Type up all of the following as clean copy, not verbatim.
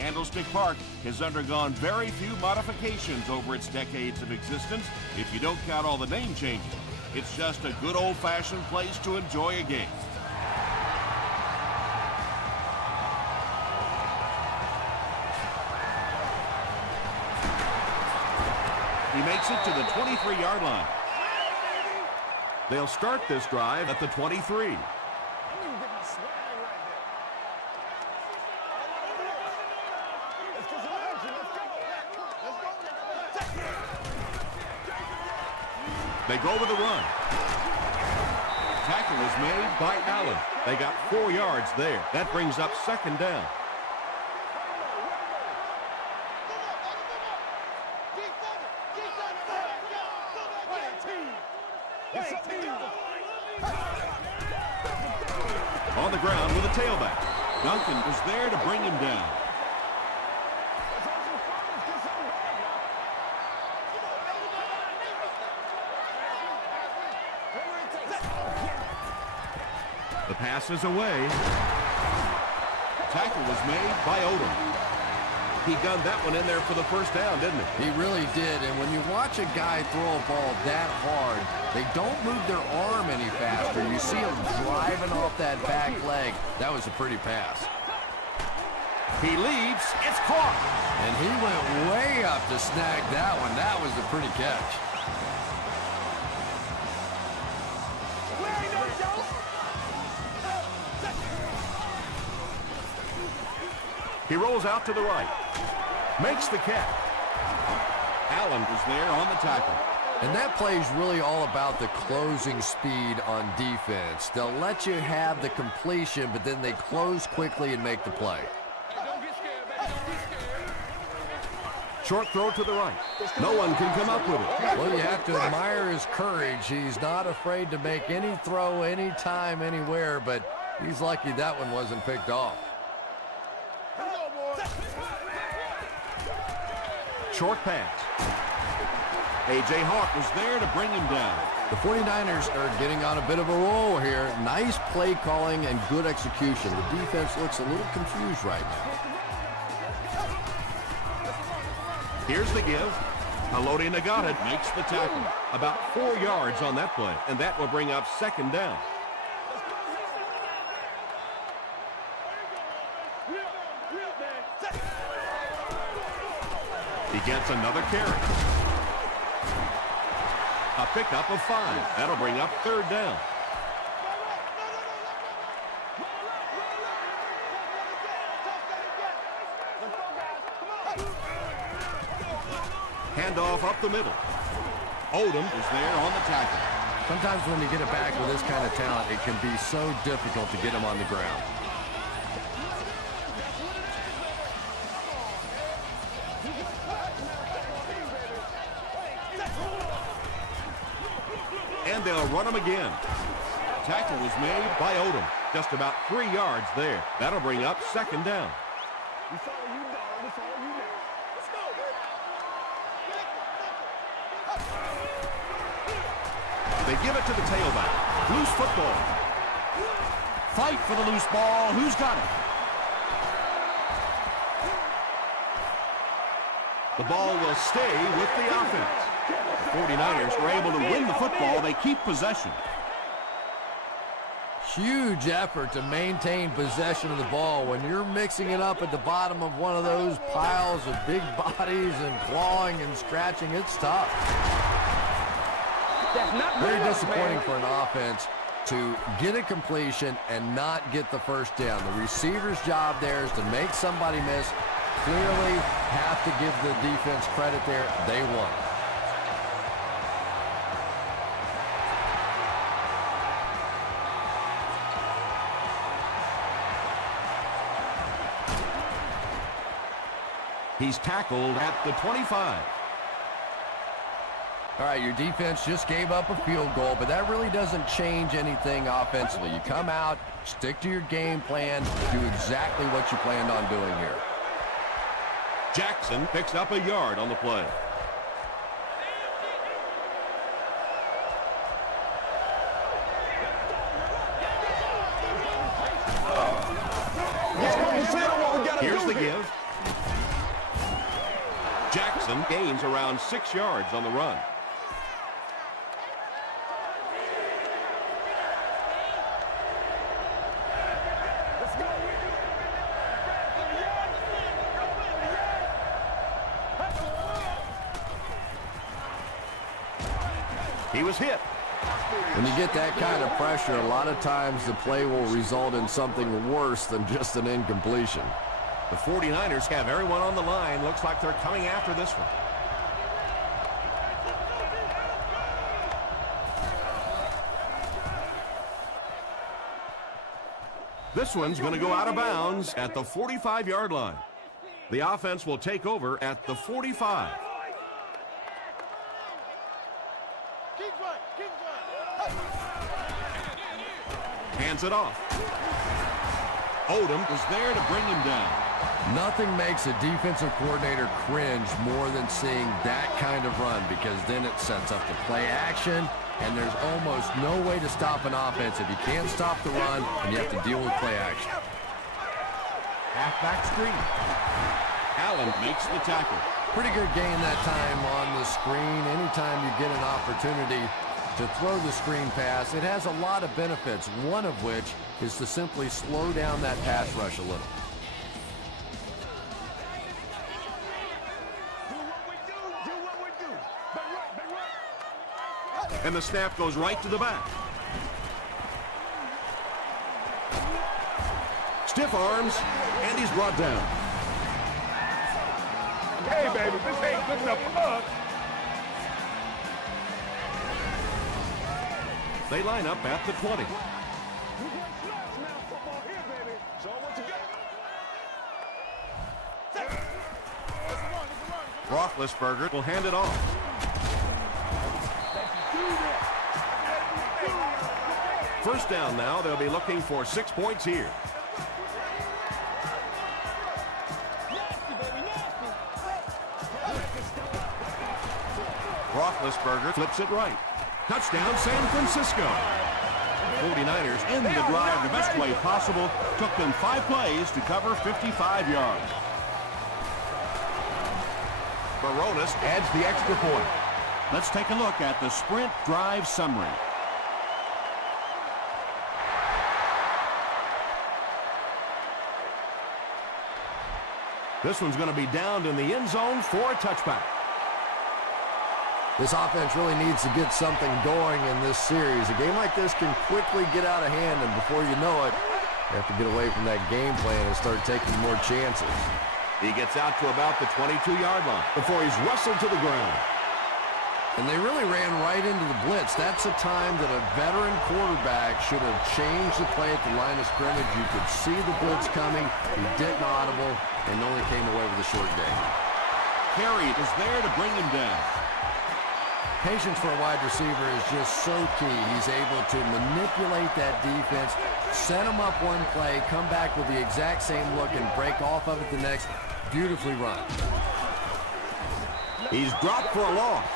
Candlestick Park has undergone very few modifications over its decades of existence, if you don't count all the name changes. It's just a good old-fashioned place to enjoy a game. He makes it to the 23-yard line. They'll start this drive at the 23. They go with a run. Tackle is made by Allen. They got 4 yards there. That brings up second down. On the ground with a tailback. Duncan was there to bring him down. The pass is away. Tackle was made by Odom. He gunned that one in there for the first down, didn't he? He really did, and when you watch a guy throw a ball that hard, they don't move their arm any faster. You see him driving off that back leg. That was a pretty pass. He leaps. It's caught. And he went way up to snag that one. That was a pretty catch. He rolls out to the right. Makes the catch. Allen was there on the tackle. And that play is really all about the closing speed on defense. They'll let you have the completion, but then they close quickly and make the play. Short throw to the right. No one can come up with it. Well, you have to admire his courage. He's not afraid to make any throw, anytime, anywhere, but he's lucky that one wasn't picked off. Short pass. A.J. Hawk was there to bring him down. The 49ers are getting on a bit of a roll here. Nice play calling and good execution. The defense looks a little confused right now. Here's the give. Haloti Nagata makes the tackle. About 4 yards on that play, and that will bring up second down. He gets another carry. A pickup of 5. That'll bring up third down. Handoff up the middle. Odom is there on the tackle. Sometimes when you get it back with this kind of talent, it can be so difficult to get him on the ground. And they'll run him again. Tackle was made by Odom. Just about 3 yards there. That'll bring up second down. They give it to the tailback. Loose football. Fight for the loose ball. Who's got it? The ball will stay with the offense. 49ers were able to win the football. They keep possession. Huge effort to maintain possession of the ball. When you're mixing it up at the bottom of one of those piles of big bodies and clawing and scratching, it's tough. Very disappointing for an offense to get a completion and not get the first down. The receiver's job there is to make somebody miss. Clearly have to give the defense credit there. They won. He's tackled at the 25. All right, your defense just gave up a field goal, but that really doesn't change anything offensively. You come out, stick to your game plan, do exactly what you planned on doing here. Jackson picks up a yard on the play. Here's the give. Jackson gains around 6 yards on the run. He was hit. When you get that kind of pressure, a lot of times the play will result in something worse than just an incompletion. The 49ers have everyone on the line. Looks like they're coming after this one. This one's going to go out of bounds at the 45-yard line. The offense will take over at the 45. Hands it off. Odom was there to bring him down. Nothing makes a defensive coordinator cringe more than seeing that kind of run, because then it sets up the play action, and there's almost no way to stop an offense if you can't stop the run and you have to deal with play action. Halfback screen. Allen makes the tackle. Pretty good gain that time on the screen. Anytime you get an opportunity to throw the screen pass, it has a lot of benefits, one of which is to simply slow down that pass rush a little. And the snap goes right to the back. Stiff arms, and he's brought down. Hey, baby, this ain't good enough for us. They line up at the 20. Roethlisberger will hand it off. First down now. They'll be looking for 6 points here. Roethlisberger flips it right. Touchdown, San Francisco. 49ers in the drive the best way possible. Took them 5 plays to cover 55 yards. Baronis adds the extra point. Let's take a look at the sprint drive summary. This one's going to be downed in the end zone for a touchback. This offense really needs to get something going in this series. A game like this can quickly get out of hand, and before you know it, you have to get away from that game plan and start taking more chances. He gets out to about the 22-yard line before he's wrestled to the ground. And they really ran right into the blitz. That's a time that a veteran quarterback should have changed the play at the line of scrimmage. You could see the blitz coming. He didn't audible and only came away with a short day. Carey is there to bring him down. Patience for a wide receiver is just so key. He's able to manipulate that defense, set them up one play, come back with the exact same look, and break off of it the next. Beautifully run. He's dropped for a loss.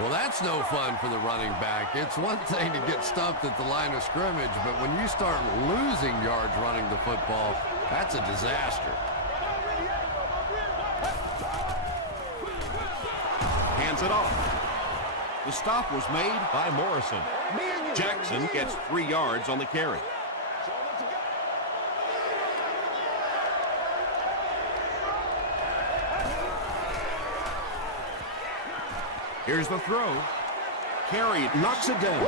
Well, that's no fun for the running back. It's one thing to get stuffed at the line of scrimmage, but when you start losing yards running the football, that's a disaster. Hands it off. The stop was made by Morrison. Jackson gets 3 yards on the carry. Here's the throw. Carey knocks it down.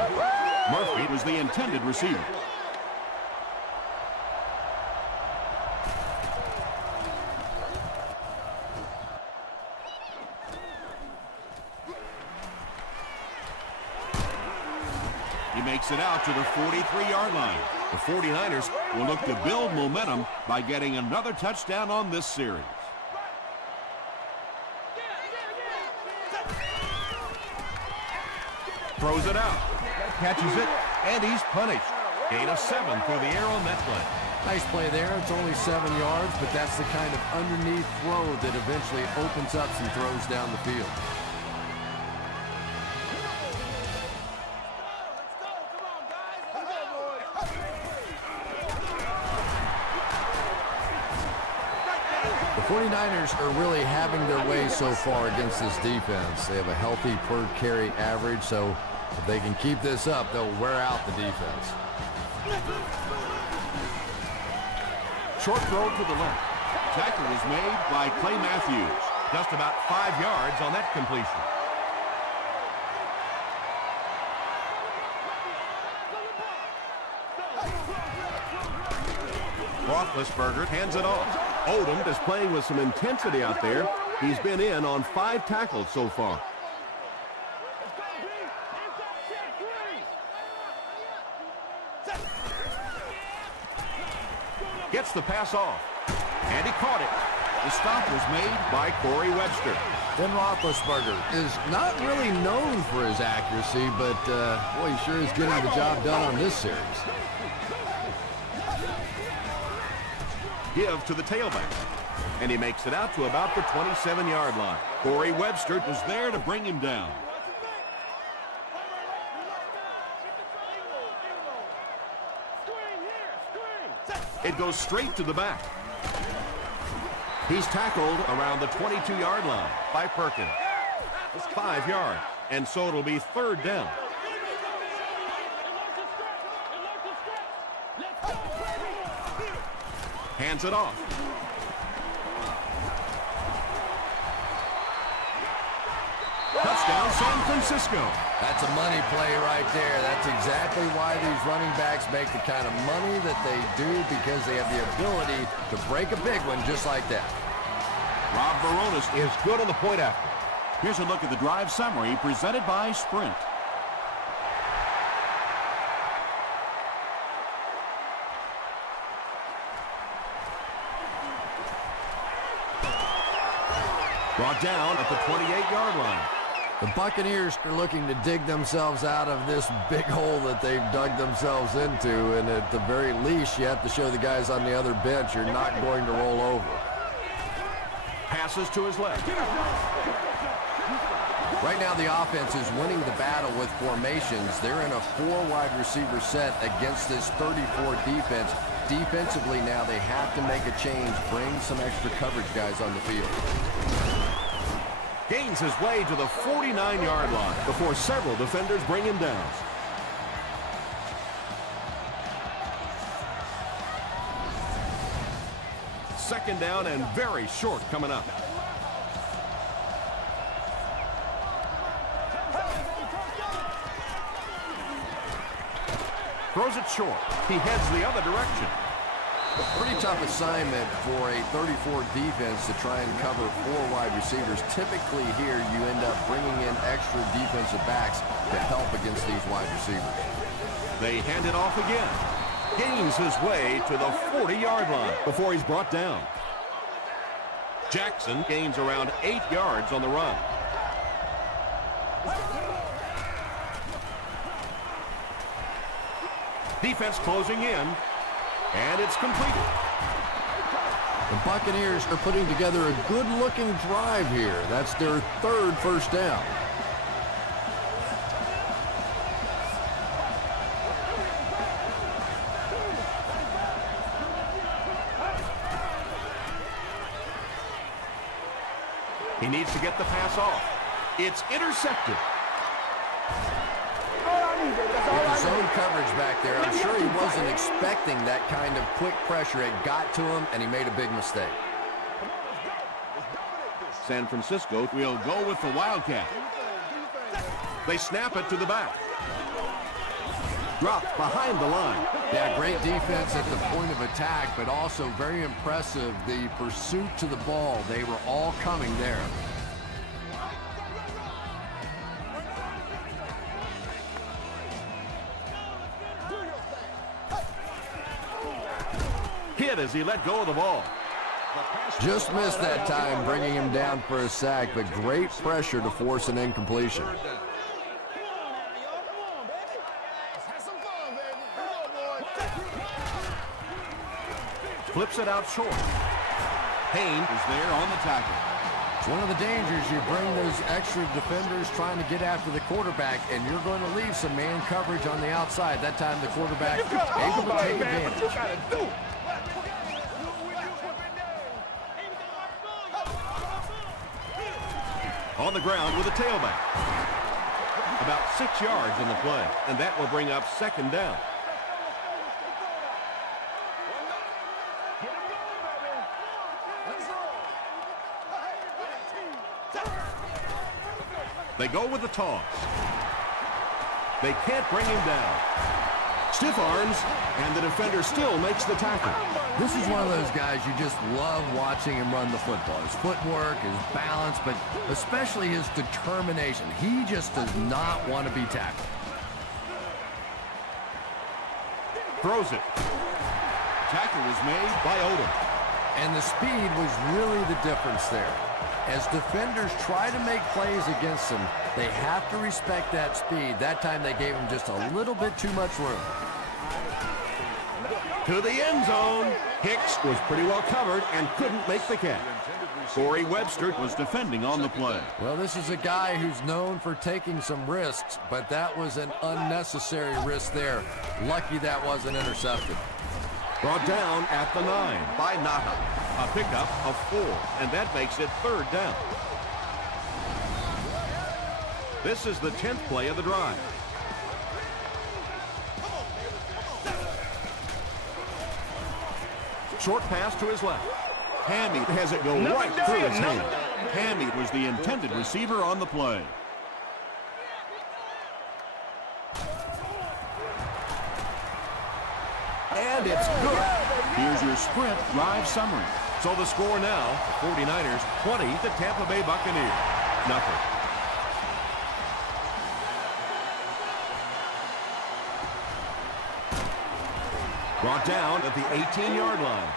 Murphy was the intended receiver. He makes it out to the 43-yard line. The 49ers will look to build momentum by getting another touchdown on this series. Throws it out, catches it, and he's punished. Gain of 7 through the air on that play. Nice play there. It's only 7 yards, but that's the kind of underneath throw that eventually opens up some throws down the field. The 49ers are really having their way so far against this defense. They have a healthy per carry average, so if they can keep this up, they'll wear out the defense. Short throw to the left. Tackle was made by Clay Matthews. Just about 5 yards on that completion. Roethlisberger hands it off. Odom is playing with some intensity out there. He's been in on 5 tackles so far. Gets the pass off. And he caught it. The stop was made by Corey Webster. Ben Roethlisberger is not really known for his accuracy, but boy, he sure is getting the job done on this series. Give to the tailback. And he makes it out to about the 27-yard line. Corey Webster was there to bring him down. It goes straight to the back. He's tackled around the 22-yard line by Perkins. It's 5 yards, and so it'll be 3rd down. Hands it off. Touchdown, San Francisco. That's a money play right there. That's exactly why these running backs make the kind of money that they do, because they have the ability to break a big one just like that. Rob Baronis is good on the point after. Here's a look at the drive summary presented by Sprint. Brought down at the 28-yard line. The Buccaneers are looking to dig themselves out of this big hole that they've dug themselves into, and at the very least, you have to show the guys on the other bench you're not going to roll over. Passes to his left. Right now, the offense is winning the battle with formations. They're in a 4 wide receiver set against this 34 defense. Defensively now, they have to make a change, bring some extra coverage guys on the field. Gains his way to the 49-yard line before several defenders bring him down. Second down and very short coming up. Throws it short. He heads the other direction. Pretty tough assignment for a 34 defense to try and cover 4 wide receivers. Typically here, you end up bringing in extra defensive backs to help against these wide receivers. They hand it off again. Gains his way to the 40-yard line before he's brought down. Jackson gains around 8 yards on the run. Defense closing in, and it's completed. The Buccaneers are putting together a good-looking drive here. That's their 3rd first down. He needs to get the pass off. It's intercepted. With the zone coverage back there, I'm sure he wasn't expecting that kind of quick pressure. It got to him, and he made a big mistake. San Francisco will go with the Wildcat. They snap it to the back. Dropped behind the line. Yeah, great defense at the point of attack, but also very impressive, the pursuit to the ball. They were all coming there. Hit as he let go of the ball. Just missed that time, bringing him down for a sack, but great pressure to force an incompletion. Flips it out short. Payne is there on the tackle. It's one of the dangers. You bring those extra defenders trying to get after the quarterback, and you're going to leave some man coverage on the outside. That time the quarterback able to take advantage. On the ground with a tailback. About 6 yards in the play, and that will bring up second down. They go with the toss. They can't bring him down. Stiff arms, and the defender still makes the tackle. This is one of those guys you just love watching him run the football. His footwork, his balance, but especially his determination. He just does not want to be tackled. Throws it. Tackle was made by Odom. And the speed was really the difference there. As defenders try to make plays against him, they have to respect that speed. That time they gave him just a little bit too much room. To the end zone. Hicks was pretty well covered and couldn't make the catch. Corey Webster was defending on the play. Well, this is a guy who's known for taking some risks, but that was an unnecessary risk there. Lucky that wasn't intercepted. Brought down at the 9 by Nata. A pickup of 4, and that makes it third down. This is the 10th play of the drive. Short pass to his left. Hammy has it go right through his hand. Hammy was the intended receiver on the play. And it's good. Here's your sprint drive summary. So the score now, the 49ers 20 to Tampa Bay Buccaneers. Nothing. Brought down at the 18-yard line.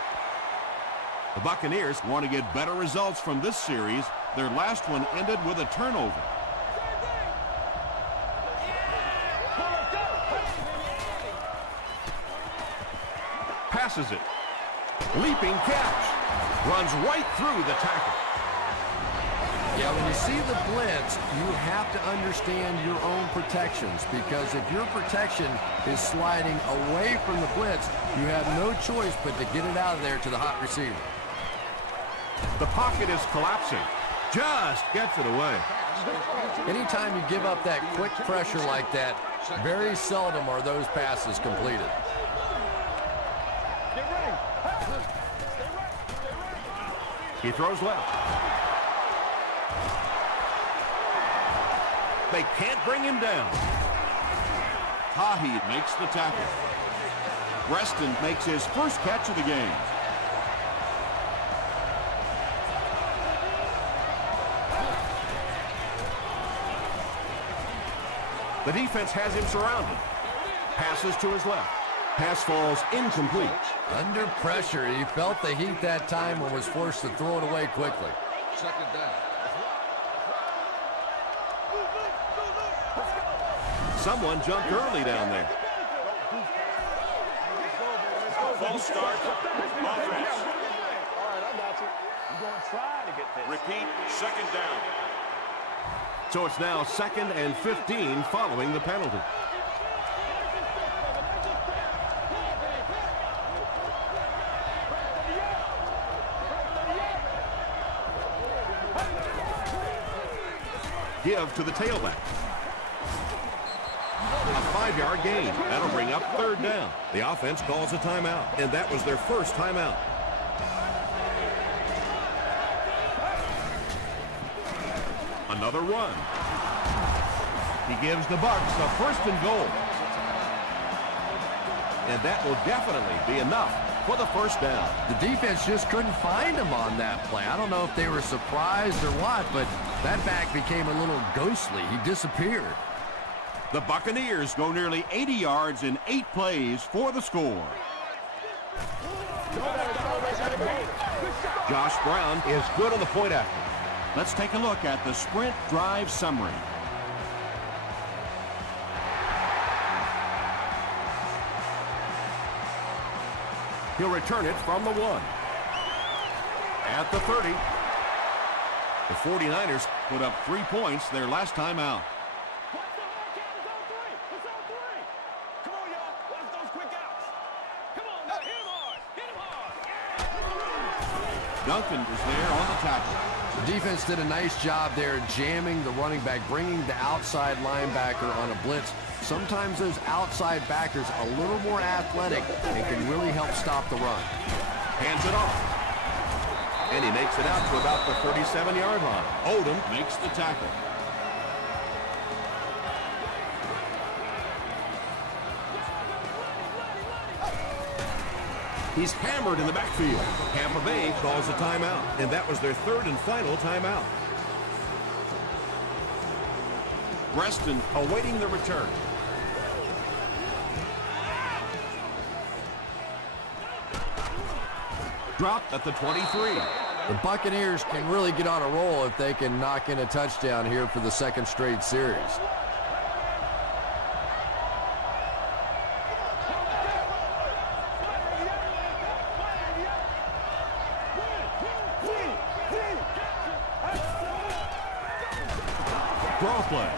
The Buccaneers want to get better results from this series. Their last one ended with a turnover. Passes it. Leaping catch. Runs right through the tackle. Yeah, when you see the blitz, you have to understand your own protections, because if your protection is sliding away from the blitz, you have no choice but to get it out of there to the hot receiver. The pocket is collapsing. Just gets it away. Anytime you give up that quick pressure like that, very seldom are those passes completed. He throws left. They can't bring him down. Tahi makes the tackle. Preston makes his first catch of the game. The defense has him surrounded. Passes to his left. Pass falls incomplete. Under pressure, he felt the heat that time and was forced to throw it away quickly. Second down. Someone jumped early down there. False start. Offense. All right, I got you. You're going to try to get this. Repeat, second down. So it's now 2nd and 15 following the penalty. Give to the tailback. A 5-yard gain. That'll bring up third down. The offense calls a timeout, and that was their first timeout. Another run. He gives the Bucs a 1st and goal. And that will definitely be enough for the first down. The defense just couldn't find him on that play. I don't know if they were surprised or what, but that back became a little ghostly. He disappeared. The Buccaneers go nearly 80 yards in 8 plays for the score. Josh Brown is good on the point after. Let's take a look at the sprint drive summary. He'll return it from the 1. At the 30. The 49ers put up 3 points their last time out. Duncan is there on the tackle. The defense did a nice job there jamming the running back, bringing the outside linebacker on a blitz. Sometimes those outside backers a little more athletic and can really help stop the run. Hands it off. And he makes it out to about the 37-yard line. Odom makes the tackle. He's hammered in the backfield. Tampa Bay calls a timeout, and that was their third and final timeout. Preston awaiting the return. Dropped at the 23. The Buccaneers can really get on a roll if they can knock in a touchdown here for the second straight series. Draw play.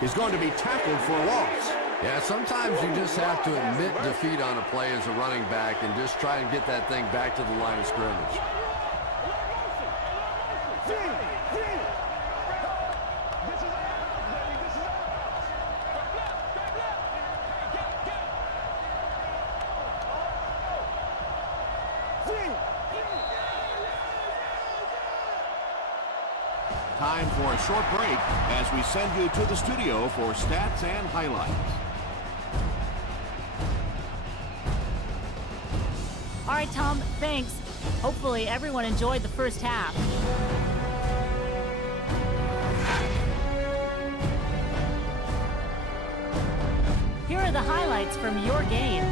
He's going to be tackled for a loss. Yeah, sometimes you just have to admit defeat on a play as a running back and just try and get that thing back to the line of scrimmage. Time for a short break as we send you to the studio for stats and highlights. All right, Tom, thanks. Hopefully everyone enjoyed the first half. Here are the highlights from your game.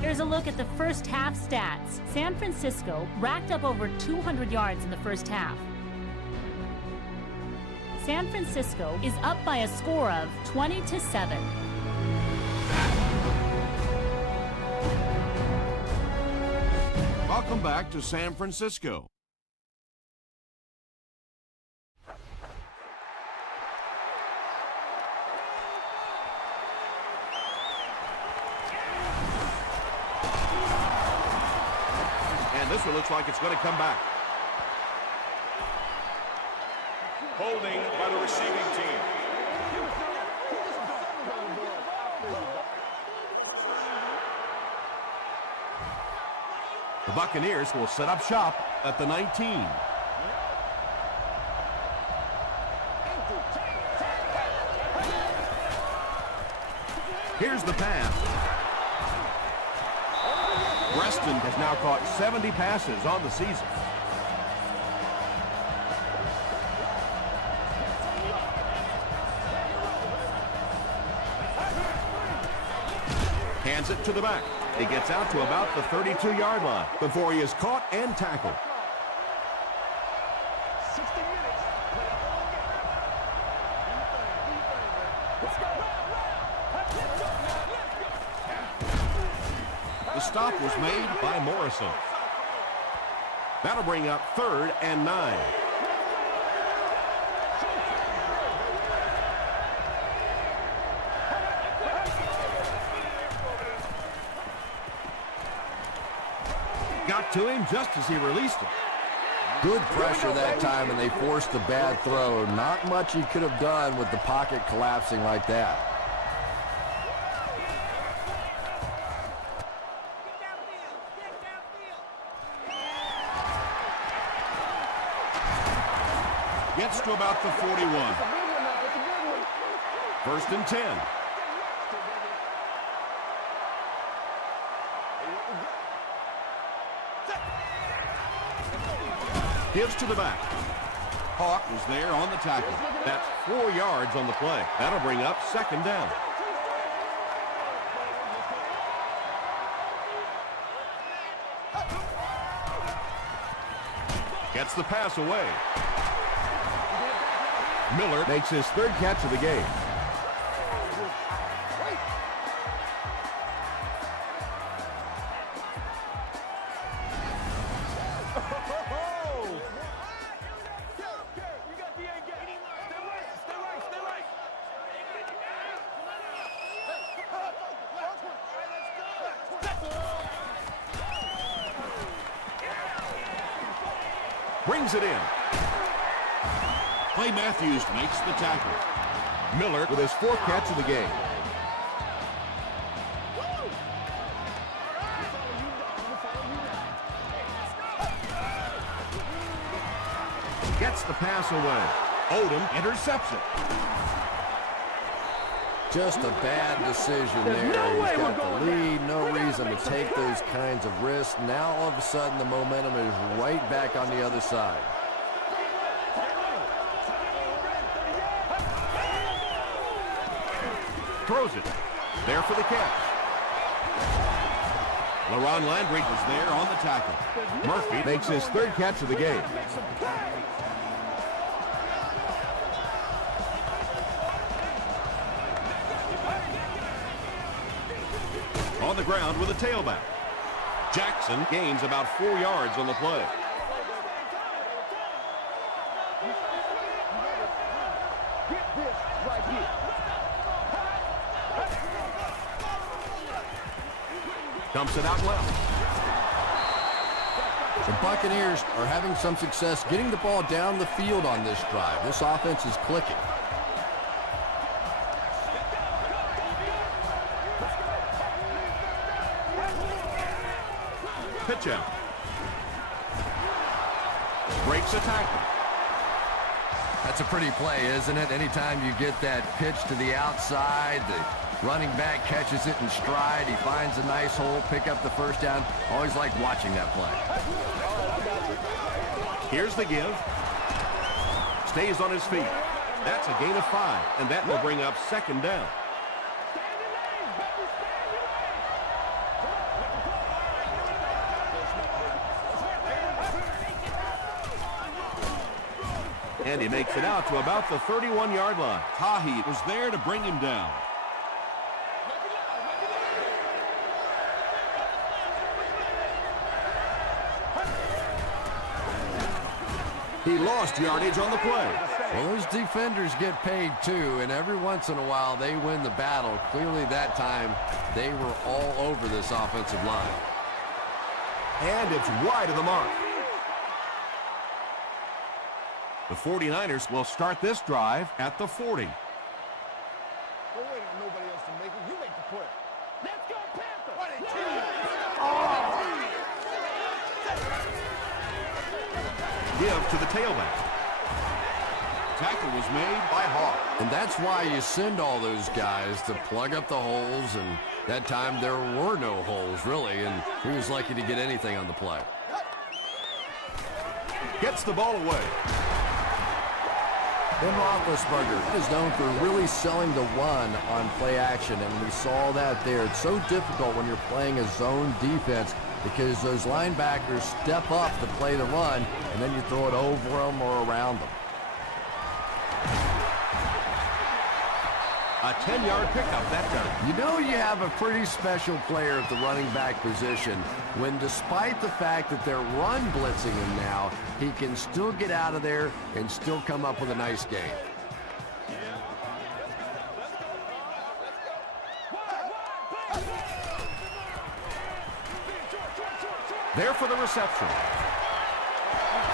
Here's a look at the first half stats. San Francisco racked up over 200 yards in the first half. San Francisco is up by a score of 20-7. Welcome back to San Francisco. And this one looks like it's going to come back. Holding by the receiving team. The Buccaneers will set up shop at the 19. Here's the pass. Preston has now caught 70 passes on the season. Hands it to the back. He gets out to about the 32-yard line before he is caught and tackled. 60 minutes. Let's go. The stop was made by Morrison. That'll bring up 3rd and 9. Got to him just as he released it. Good pressure that time, and they forced a bad throw. Not much he could have done with the pocket collapsing like that. Gets to about the 41. 1st and 10. Gives to the back. Hawk was there on the tackle. That's 4 yards on the play. That'll bring up second down. Gets the pass away. Miller makes his 3rd catch of the game. Brings it in. Clay Matthews makes the tackle. Miller with his 4th catch of the game. Gets the pass away. Odom intercepts it. Just a bad decision there. He's got the lead, no reason to take those kinds of risks. Now all of a sudden the momentum is right back on the other side. Throws it. There for the catch. LaRon Landry was there on the tackle. Murphy makes his 3rd catch of the game. On the ground with a tailback. Jackson gains about 4 yards on the play. Get this right here. Dumps it out well. The Buccaneers are having some success getting the ball down the field on this drive. This offense is clicking. Pitch out. Breaks a tackle. That's a pretty play, isn't it? Anytime you get that pitch to the outside, the running back catches it in stride. He finds a nice hole, pick up the first down. Always like watching that play. Here's the give. Stays on his feet. That's a gain of 5, and that will bring up second down. And he makes it out to about the 31-yard line. Tahi was there to bring him down. He lost yardage on the play. Well, those defenders get paid too, and every once in a while they win the battle. Clearly that time they were all over this offensive line. And it's wide of the mark. The 49ers will start this drive at the 40. Don't wait on nobody else to make it. You make the play. Let's go, Panther! Give to the tailback. Tackle was made by Hawk. And that's why you send all those guys to plug up the holes, and that time there were no holes, really, and he was lucky to get anything on the play. Gets the ball away. Ben Roethlisberger is known for really selling the run on play action, and we saw that there. It's so difficult when you're playing a zone defense because those linebackers step up to play the run, and then you throw it over them or around them. A 10-yard pickup that time. You know you have a pretty special player at the running back position when, despite the fact that they're run blitzing him now, he can still get out of there and still come up with a nice game. There for the reception.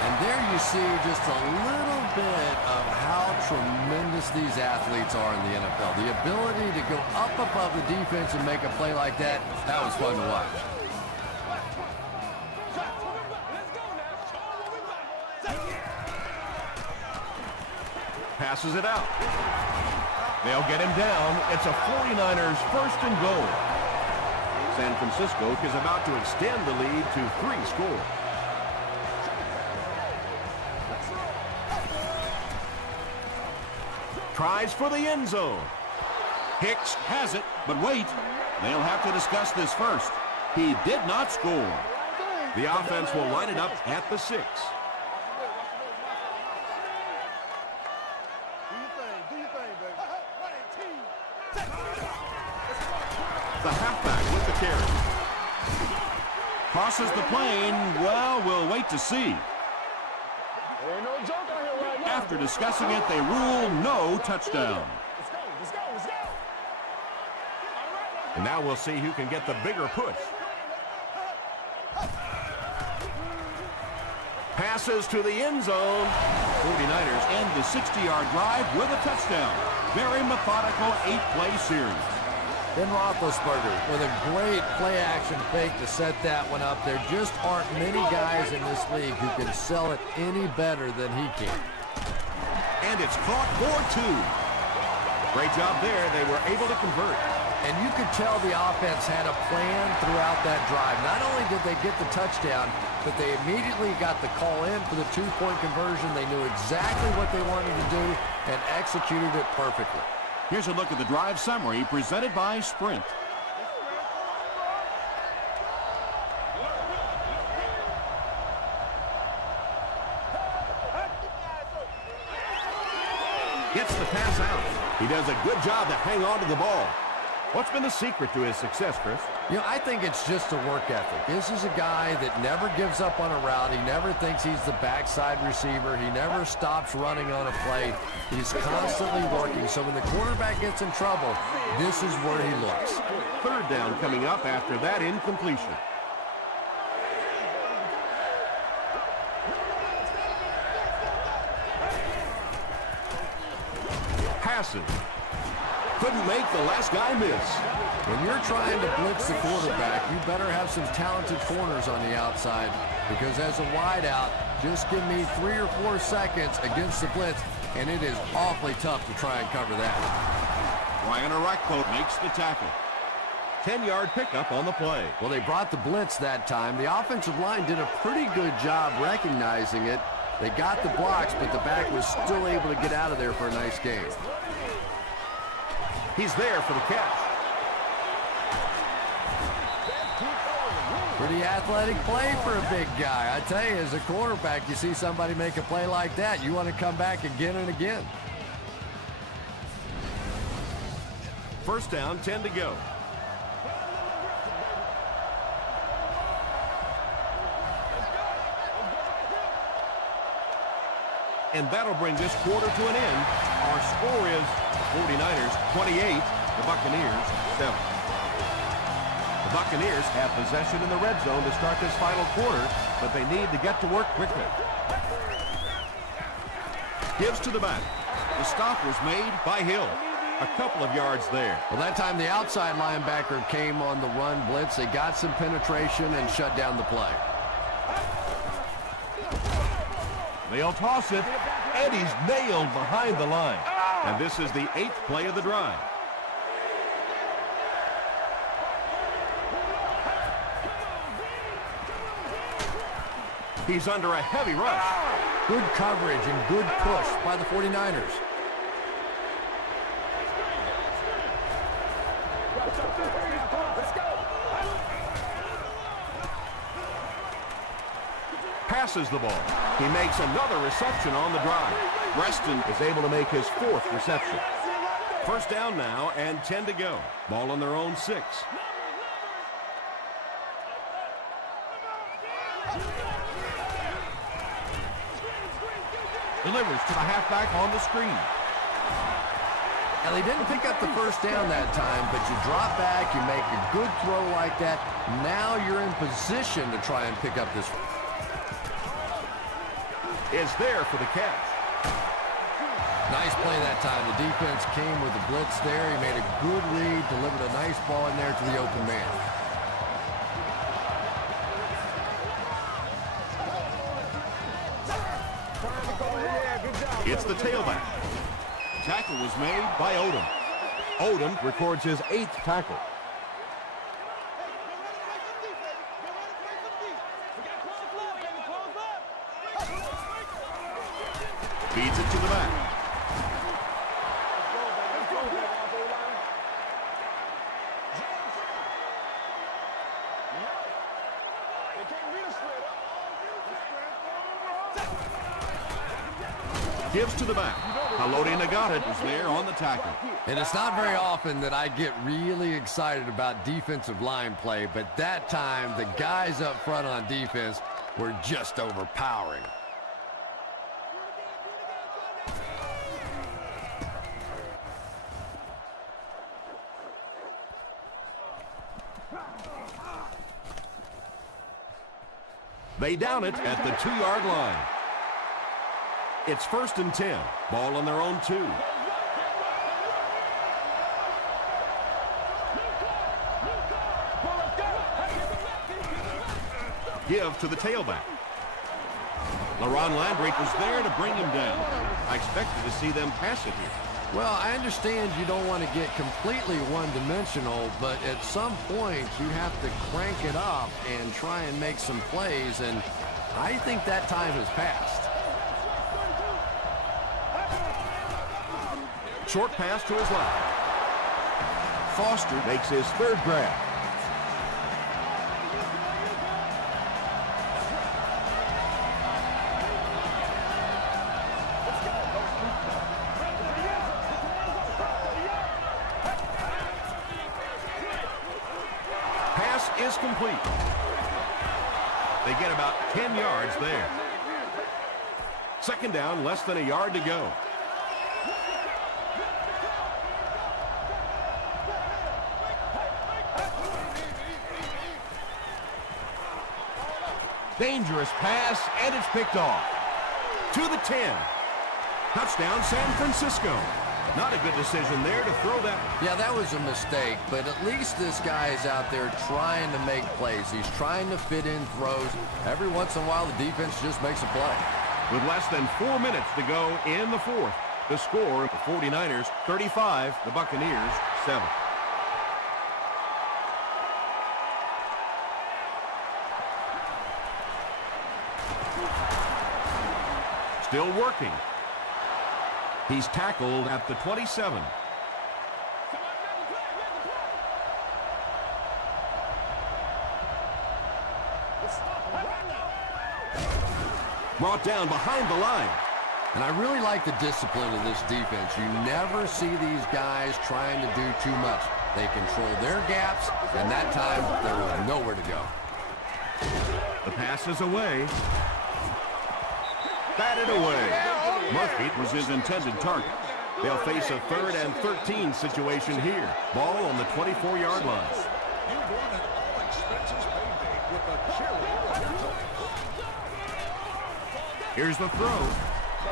And there you see just a little bit of how tremendous these athletes are in the NFL. The ability to go up above the defense and make a play like that, that was fun to watch. Passes it out. They'll get him down. It's a 49ers first and goal. San Francisco is about to extend the lead to 3 scores. Tries for the end zone. Hicks has it, but wait. They'll have to discuss this first. He did not score. The offense will line it up at the 6. The halfback with the carry. Crosses the plane. Well, we'll wait to see. After discussing it, they rule no touchdown. And now we'll see who can get the bigger push. Passes to the end zone. 49ers end the 60-yard drive with a touchdown. Very methodical 8-play series. Ben Roethlisberger with a great play-action fake to set that one up. There just aren't many guys in this league who can sell it any better than he can. And it's caught for 2. Great job there. They were able to convert. And you could tell the offense had a plan throughout that drive. Not only did they get the touchdown, but they immediately got the call in for the 2-point conversion. They knew exactly what they wanted to do and executed it perfectly. Here's a look at the drive summary presented by Sprint. Gets the pass out. He does a good job to hang on to the ball. What's been the secret to his success, Chris? You know, I think it's just a work ethic. This is a guy that never gives up on a route. He never thinks he's the backside receiver. He never stops running on a play. He's constantly working. So when the quarterback gets in trouble, this is where he looks. 3rd down coming up after that incompletion. Passes. Couldn't make the last guy miss. When you're trying to blitz the quarterback, you better have some talented corners on the outside, because as a wideout, just give me 3 or 4 seconds against the blitz, and it is awfully tough to try and cover that. Ryan Arakpo makes the tackle. 10-yard pickup on the play. Well, they brought the blitz that time. The offensive line did a pretty good job recognizing it. They got the blocks, but the back was still able to get out of there for a nice game. He's there for the catch. Pretty athletic play for a big guy. I tell you, as a quarterback, you see somebody make a play like that, you want to come back again and again. 1st down, 10 to go. And that'll bring this quarter to an end. Our score is 49ers 28, the Buccaneers 7. The Buccaneers have possession in the red zone to start this final quarter, but they need to get to work quickly. Gives to the back. The stop was made by Hill. A couple of yards there. Well, that time the outside linebacker came on the run blitz. They got some penetration and shut down the play. They'll toss it, and he's nailed behind the line. And this is the 8th play of the drive. He's under a heavy rush. Good coverage and good push by the 49ers. Passes the ball. He makes another reception on the drive. Reston is able to make his 4th reception. 1st down now and 10 to go. Ball on their own 6. Delivers to the halfback on the screen. Now, they didn't pick up the 1st down that time, but you drop back, you make a good throw like that. Now you're in position to try and pick up this. Is there for the catch. Nice play that time. The defense came with the blitz there. He made a good read, delivered a nice ball in there to the open man. It's the tailback. Tackle was made by Odom. Odom records his 8th tackle. Feeds it to the back. Gives to the back. Haloti Nagata is there on the tackle. And it's not very often that I get really excited about defensive line play, but that time the guys up front on defense were just overpowering. They down it at the 2-yard line. It's 1st and 10. Ball on their own 2. Give to the tailback. LaRon Landry was there to bring him down. I expected to see them pass it here. Well, I understand you don't want to get completely one-dimensional, but at some point you have to crank it up and try and make some plays, and I think that time has passed. Short pass to his left. Foster makes his 3rd grab. Pass is complete. They get about 10 yards there. 2nd down, less than a yard to go. Dangerous pass, and it's picked off. To the 10. Touchdown, San Francisco. Not a good decision there to throw that. Yeah, that was a mistake, but at least this guy is out there trying to make plays. He's trying to fit in throws. Every once in a while, the defense just makes a play. With less than 4 minutes to go in the 4th, the score, the 49ers 35, the Buccaneers 7. Still working. He's tackled at the 27. Brought down behind the line. And I really like the discipline of this defense. You never see these guys trying to do too much. They control their gaps, and that time there was nowhere to go. The pass is away. Batted away. Murphy was his intended target. They'll face a 3rd and 13 situation here. Ball on the 24-yard line. You won an all-expenses-paid day with a cheerleader. Here's the throw.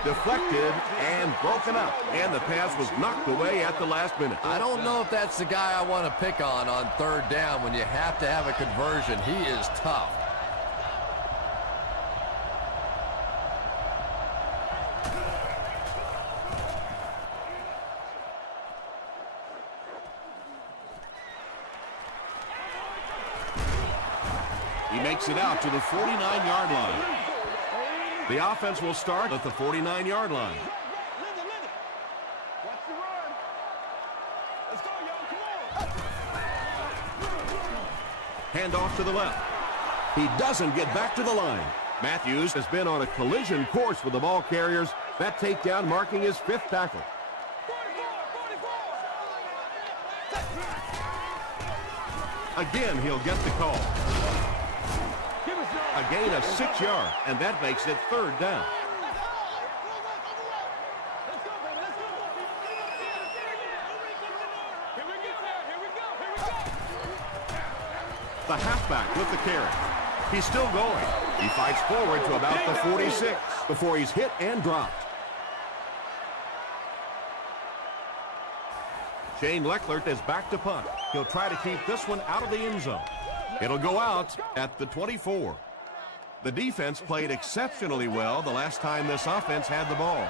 Deflected and broken up. And the pass was knocked away at the last minute. I don't know if that's the guy I want to pick on 3rd down when you have to have a conversion. He is tough. He makes it out to the 49-yard line. The offense will start at the 49-yard line. Watch the run. Let's go, y'all. Come on. Handoff to the left. He doesn't get back to the line. Matthews has been on a collision course with the ball carriers. That takedown marking his 5th tackle. 44. Again, he'll get the call. A gain of 6 yards, and that makes it 3rd down. The halfback with the carry. He's still going. He fights forward to about the 46 before he's hit and dropped. Shane Leclerc is back to punt. He'll try to keep this one out of the end zone. It'll go out at the 24. The defense played exceptionally well the last time this offense had the ball.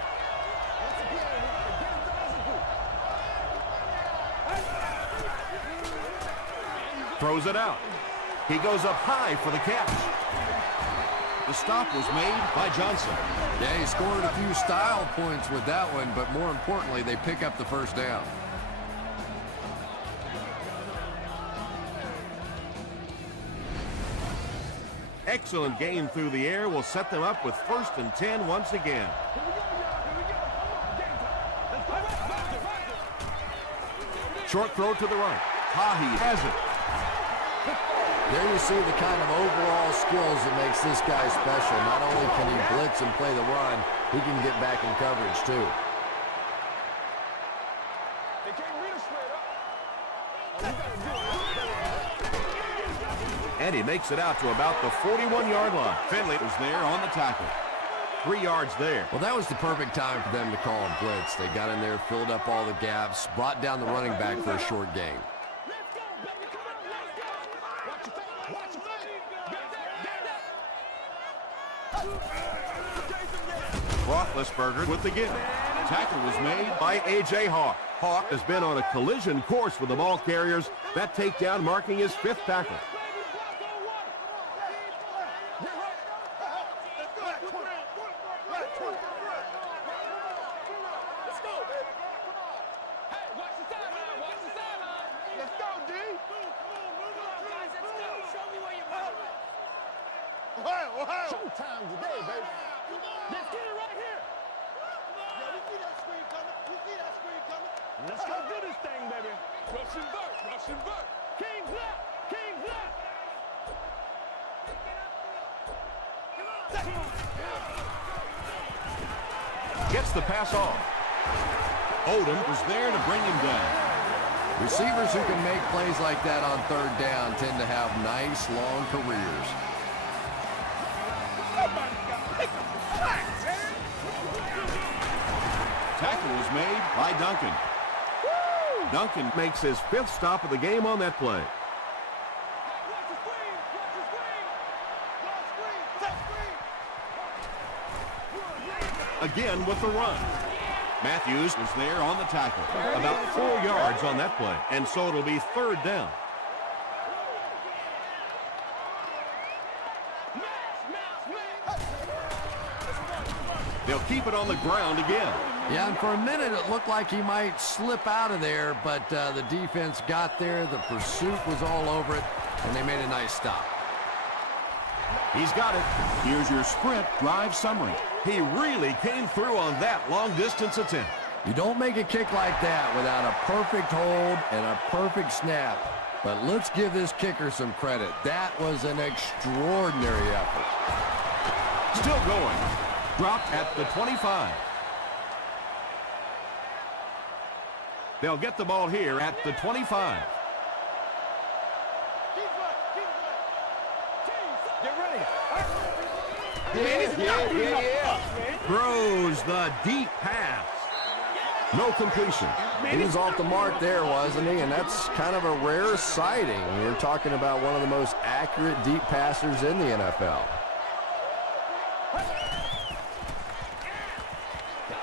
Throws it out. He goes up high for the catch. The stop was made by Johnson. Yeah, he scored a few style points with that one, but more importantly, they pick up the 1st down. excellent game through the air will set them up with 1st and 10 once again. Short throw to the right. Tahi has it. There you see the kind of overall skills that makes this guy special. Not only can he blitz and play the run, he can get back in coverage too. They can't read us straight up. And he makes it out to about the 41-yard line. Finley was there on the tackle. 3 yards there. Well, that was the perfect time for them to call him blitz. They got in there, filled up all the gaps, brought down the running back for a short gain. Roethlisberger with the give. Tackle was made by A.J. Hawk. Hawk has been on a collision course with the ball carriers. That takedown marking his 5th tackle. Showtime today, baby. Let's get it right here. Yeah, we see that screen coming. We see that screen coming. Let's go do this thing, baby. Russian back, Russian back. King's left. King's left. Gets the pass off. Odom was there to bring him down. Receivers who can make plays like that on 3rd down tend to have nice, long careers. Tackle was made by Duncan. Duncan makes his 5th stop of the game on that play. Again with the run. Matthews was there on the tackle. About 4 yards on that play. And so it'll be 3rd down. They'll keep it on the ground again. Yeah, and for a minute it looked like he might slip out of there, but the defense got there, the pursuit was all over it, and they made a nice stop. He's got it. Here's your sprint drive summary. He really came through on that long-distance attempt. You don't make a kick like that without a perfect hold and a perfect snap. But let's give this kicker some credit. That was an extraordinary effort. Still going. Dropped at the 25. They'll get the ball here at the 25. Get ready. Throws the deep pass. No completion. He was off the mark there, wasn't he? And that's kind of a rare sighting. You're talking about one of the most accurate deep passers in the NFL.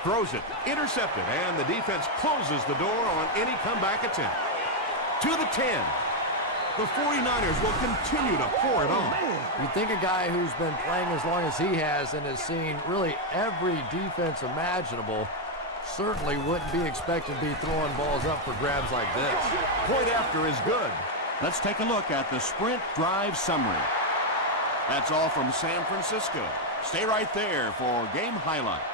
Throws it. Intercepted. And the defense closes the door on any comeback attempt. To the 10. The 49ers will continue to pour it on. You'd think a guy who's been playing as long as he has and has seen really every defense imaginable certainly wouldn't be expected to be throwing balls up for grabs like this. Point after is good. Let's take a look at the sprint drive summary. That's all from San Francisco. Stay right there for game highlights.